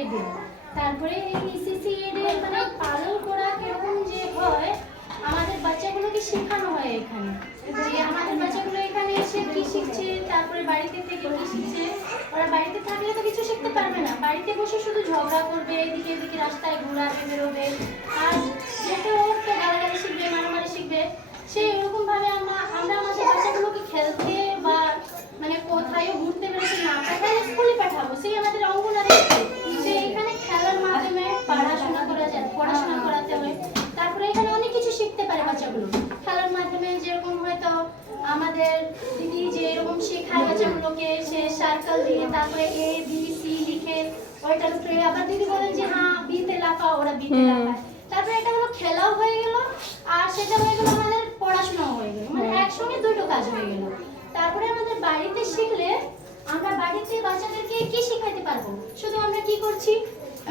এডে তারপরে এই ইসিসি এডে মানে পালন করা কীরকম যে হয়, আমাদের বাচ্চাগুলোকে শেখানো হয় এখানে। যে আমাদের বাচ্চাগুলো এখানে এসে কি শিখছে, তারপরে বাড়িতে থেকে কি শিখছে। ওরা বাড়িতে থাকলে তো কিছু শিখতে পারবে না। বাড়িতে বসে শুধু ঝগড়া করবে, এদিকে এদিকে রাস্তায় ঘোরাবে বেরোবে আর যেহেতু ওর তো গালাগালি শিখবে মারামারি শিখবে সেই ওরকম ভাবে আমরা আমরা আমাদের বাচ্চাগুলোকে খেলতে বা মানে কোথায়ও ঘুরতে বেরোতে না পাঠাই স্কুলে পাঠাবো সেই আমাদের অঙ্গনারী আছে। যে এখানে খেলার মাধ্যমে পড়াশোনা করা যায় পড়াশোনা করাতে হয় তারপরে এখানে অনেক কিছু শিখতে পারে বাচ্চাগুলো খেলার মাধ্যমে যেরকম হয়তো আমাদের দিদি যে এরকম শেখায় বাচ্চাগুলোকে সে সার্কেল দিয়ে তারপরে এ বি সি লিখে ওইটার উপরে আবার দিদি বলেন যে হ্যাঁ বিতে লাফা ওরা বিতে। লাফায়। তারপরে এটা হলো খেলাও হয়ে গেল আর সেটা হয়ে গেল আমাদের পড়াশোনাও হয়ে গেল। মানে একসঙ্গে দুটো কাজ হয়ে গেল। তারপরে আমাদের বাড়িতে শিখলে আমরা বাড়িতে বাচ্চাদেরকে কি শেখাতে পারব? শুধু আমরা কি করছি?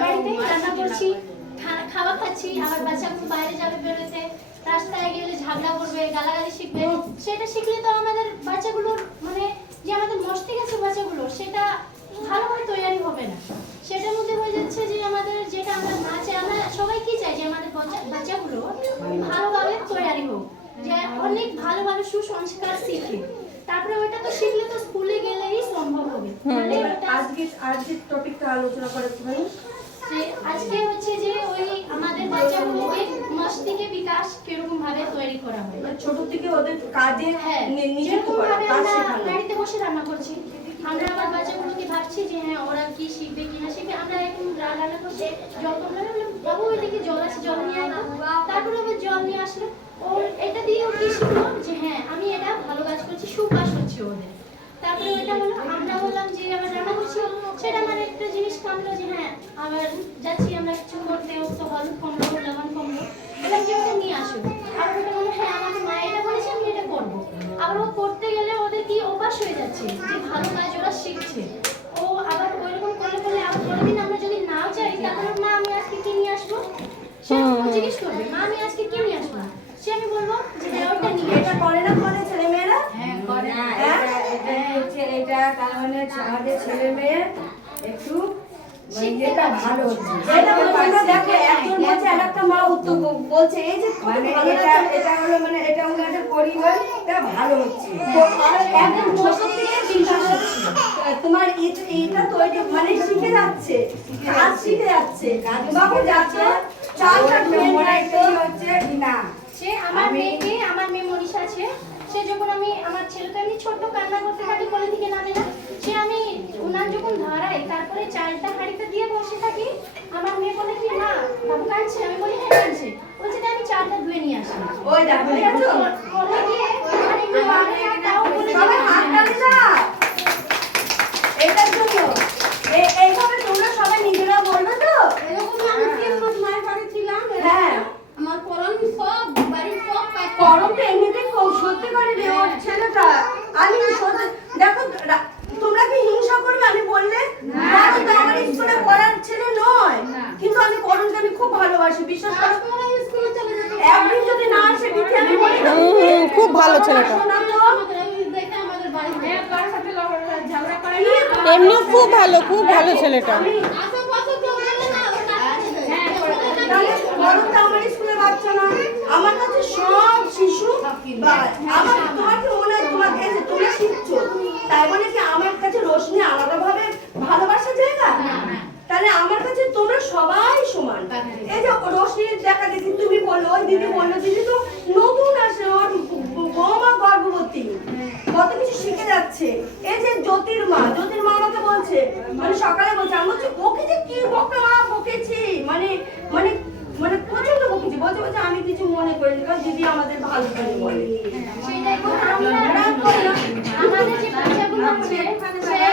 বাড়িতে রান্না করছি খাওয়া খাচ্ছি আমার বাচ্চাগুলো বাইরে যাবে বেরোতে রাস্তায় গেলে ঝগড়া গালাগালি শিখবে। সেটা শিখলে তো আমাদের বাচ্চাগুলোর মানে যে আমাদের মস্তিষ্ক আছে বাচ্চাগুলো সেটা ভালোভাবে তৈরি হবে না। সেটার মধ্যে হয়ে যাচ্ছে যে আমাদের যেটা আমরা না চাই আমরা সবাই কি চাই যে আমাদের বাচ্চাগুলো ভালোভাবে তৈরি হোক যে অনেক ভালো ভালো সুসংস্কার শিখে। তারপরে ওইটা তো শিখলে তো স্কুলে গেলেই সম্ভব হবে। আজকে আজকে টপিকটা আলোচনা করে আজকে হচ্ছে বাচ্চাগুলোকে মস্তিষ্কে বিকাশ কীরকম ভাবে তৈরি করা হয়? ছোট থেকে ওদের কাজে হ্যাঁ যেরকম ভাবে আমরা বাড়িতে বসে রান্না করছি। আমরা আমার বাচ্চাগুলোকে ভাবছি যে হ্যাঁ ওরা কি শিখবে কি না শিখবে? আমরা এখন রান্না করছি জল কমলা বললাম বাবু ওইদিকে জল আছে জল নিয়ে আয় তারপরে আবার জল নিয়ে আসলো ওর এটা দিয়ে ও কি শিখলো? যে হ্যাঁ আমি এটা ভালো কাজ করছি সুবাস হচ্ছে ওদের। তারপরে ওইটা হলো আমরা বললাম যে আবার রান্না করছি সেটা আমার একটা জিনিস কামলো যে হ্যাঁ আবার যাচ্ছি আমরা কিছু করতে তো হলুদ কমলো লবণ কমলো। বললাম যে ওটা নিয়ে আসো আবার ওটা বলল হ্যাঁ আমাকে মা এটা বলেছে আমি এটা করব। আবার ও করতে গেলে ওদের কি অভ্যাস হয়ে যাচ্ছে? যে ভালো কাজ ওরা শিখছে। ও আবার ওইরকম করলে করলে আবার পরের দিন আমরা যদি না যাই তাহলে মা আমি আজকে কি নিয়ে আসব? সে জিজ্ঞেস করবে মা আমি আজকে কি নিয়ে আসব? সে আমি বলব যে হ্যাঁ ওটা নিয়ে এটা করে না করে ছেলে মেয়েরা না, এটা- এটা এটা তার মানে আমাদের ছেলে মেয়ে একটু মানে ভালো এটা বলছে দেখো একজন বলছে আর মা উত্তর বলছে এই যে মানে এটা এটা হলো মানে এটা ওনাদের পরিবারটা ভালো হচ্ছে। একদম ছোট থেকে বিকাশ হচ্ছে। তোমার এটা- মানে শিখে যাচ্ছে কাজ শিখে যাচ্ছে। বাবু যাচ্ছে হচ্ছে না সে আমার মেয়েকে আমার মেয়ে মনীষা আছে। সে যখন আমি আমার ছেলেকে আমি ছোট্ট কান্না করতে থাকি কোলে থেকে নামে না সে আমি উনার যখন ধরাই তারপরে চালটা হাঁড়িতে দিয়ে বসে থাকি। আমার মেয়ে বলে কি না বাবু কাঁদছে? আমি বলি হ্যাঁ কাঁদছে। বলছে যে আমি চালটা ধুয়ে নিয়ে আসি। ওই দেখো গিয়ে আর বলে সবাই হাত তালি না। এটার জন্য এ- এইভাবে তোমরা সবাই নিজেরা বলবে তো? এরকম আমি তিন মাস মায়ের বাড়ি ছিলাম হ্যাঁ। আমার করণ সব বাড়ির সব তো এমনিতে সত্যি করে রে ওর ছেলেটা আমি সত্যি দেখো রা- তোমরা কি হিংসা করবে আমি বললে করণ তো আমার স্কুলে পড়ার ছেলে নয় কিন্তু আমি করণকে আমি খুব ভালোবাসি বিশ্বাস করো রাতবেলায় স্কুলে চলে যেত একদিন যদি না আসে বিথি আমি বলি না, হুম, হুম, খুব ভালো ছেলেটা। এমনিও খুব ভালো খুব ভালো ছেলেটা। হ্যাঁ বাচ্চা না আমার কাছে সব শিশু আমার তোমার কি মনে হয় তোমার কাছে তোমরা শিখছো তাই বলে কি আমার কাছে রোশনি আলাদাভাবে ভালোবাসা জায়গা তাহলে আমার কাছে তোমরা সবাই সমান এই যে রোশনির দেখা দেখি তুমি বলল ওই দিদি বলল দিদি তো নতুন আসে ওর বৌমা গর্ভবতী কত কিছু শিখে যাচ্ছে এই যে জ্যোতির মা জ্যোতির মা আমাকে বলছে মানে সকালে বলছে। আমি বলছি ওকে যে কি বকা মা বকেছি? মানে মানে মানে প্রচণ্ড বকেছি। বলছে বলছে আমি কিছু মনে করিনি কারণ দিদি আমাদের ভালো করে বলে